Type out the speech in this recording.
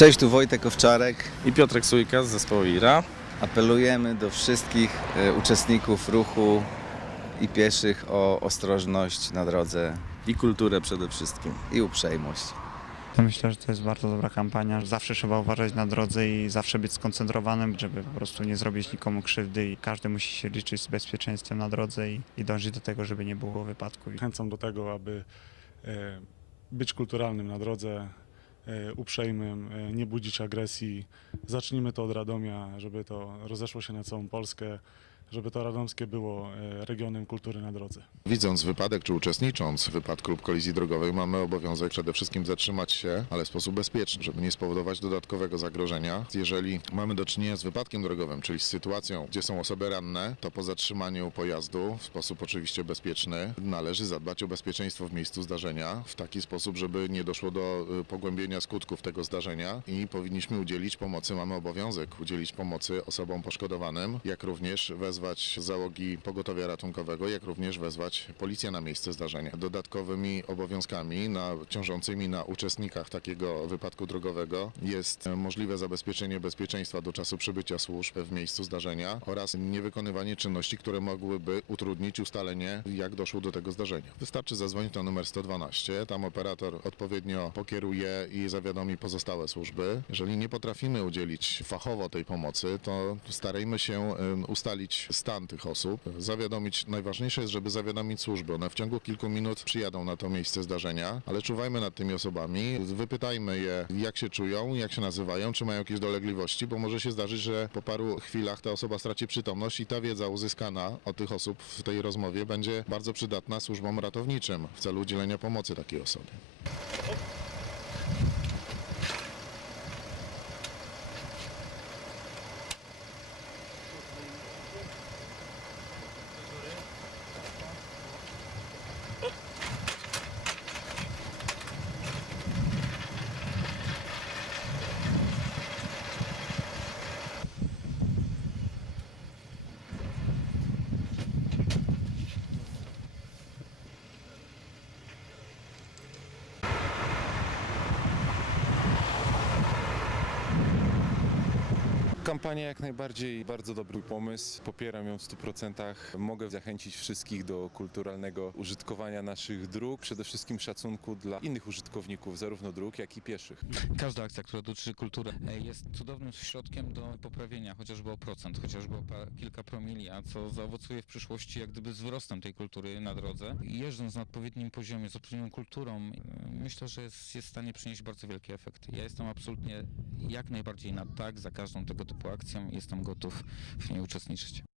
Cześć, tu Wojtek Owczarek. i Piotrek Sujka z zespołu IRA. Apelujemy do wszystkich e, uczestników ruchu i pieszych o ostrożność na drodze I kulturę przede wszystkim. i uprzejmość. Myślę, że to jest bardzo dobra kampania. Zawsze trzeba uważać na drodze i zawsze być skoncentrowanym, żeby po prostu nie zrobić nikomu krzywdy i każdy musi się liczyć z bezpieczeństwem na drodze i, i dążyć do tego, żeby nie było wypadku. Chęcam do tego, aby e, być kulturalnym na drodze, uprzejmym, e, nie budzić agresji. Zacznijmy to od Radomia, żeby to rozeszło się na całą Polskę, żeby to radomskie było e, regionem kultury na drodze. Widząc wypadek czy uczestnicząc w wypadku lub kolizji drogowej, mamy obowiązek przede wszystkim zatrzymać się, ale w sposób bezpieczny, żeby nie spowodować dodatkowego zagrożenia. Jeżeli mamy do czynienia z wypadkiem drogowym, czyli z sytuacją, gdzie są osoby ranne, to po zatrzymaniu pojazdu w sposób oczywiście bezpieczny należy zadbać o bezpieczeństwo w miejscu zdarzenia w taki sposób, żeby nie doszło do y, pogłębienia skutków tego zdarzenia i powinniśmy udzielić pomocy, mamy obowiązek udzielić pomocy osobom poszkodowanym, jak również wezwać załogi pogotowia ratunkowego, jak również wezwać policję na miejsce zdarzenia. Dodatkowymi obowiązkami na, ciążącymi na uczestnikach takiego wypadku drogowego jest możliwe zabezpieczenie bezpieczeństwa do czasu przybycia służb w miejscu zdarzenia oraz niewykonywanie czynności, które mogłyby utrudnić ustalenie, jak doszło do tego zdarzenia. Wystarczy zadzwonić na numer 112, tam operator odpowiednio pokieruje i zawiadomi pozostałe służby. Jeżeli nie potrafimy udzielić fachowo tej pomocy, to starajmy się ustalić stan tych osób, zawiadomić. Najważniejsze jest, żeby zawiadomić służby. One w ciągu kilku minut przyjadą na to miejsce zdarzenia, ale czuwajmy nad tymi osobami, wypytajmy je, jak się czują, jak się nazywają, czy mają jakieś dolegliwości, bo może się zdarzyć, że po paru chwilach ta osoba straci przytomność i ta wiedza uzyskana od tych osób w tej rozmowie będzie bardzo przydatna służbom ratowniczym w celu udzielenia pomocy takiej osobie. Kampania jak najbardziej bardzo dobry pomysł. Popieram ją w 100%. Mogę zachęcić wszystkich do kulturalnego użytkowania naszych dróg, przede wszystkim szacunku dla innych użytkowników, zarówno dróg, jak i pieszych. Każda akcja, która dotyczy kultury, e, jest cudownym środkiem do poprawienia chociażby o procent, chociażby o kilka promili, a co zaowocuje w przyszłości jak gdyby wzrostem tej kultury na drodze. Jeżdżąc na odpowiednim poziomie, z odpowiednią kulturą, e, myślę, że jest, jest w stanie przynieść bardzo wielkie efekty. Ja jestem absolutnie jak najbardziej na tak za każdą tego typu akcją jestem gotów w niej uczestniczyć.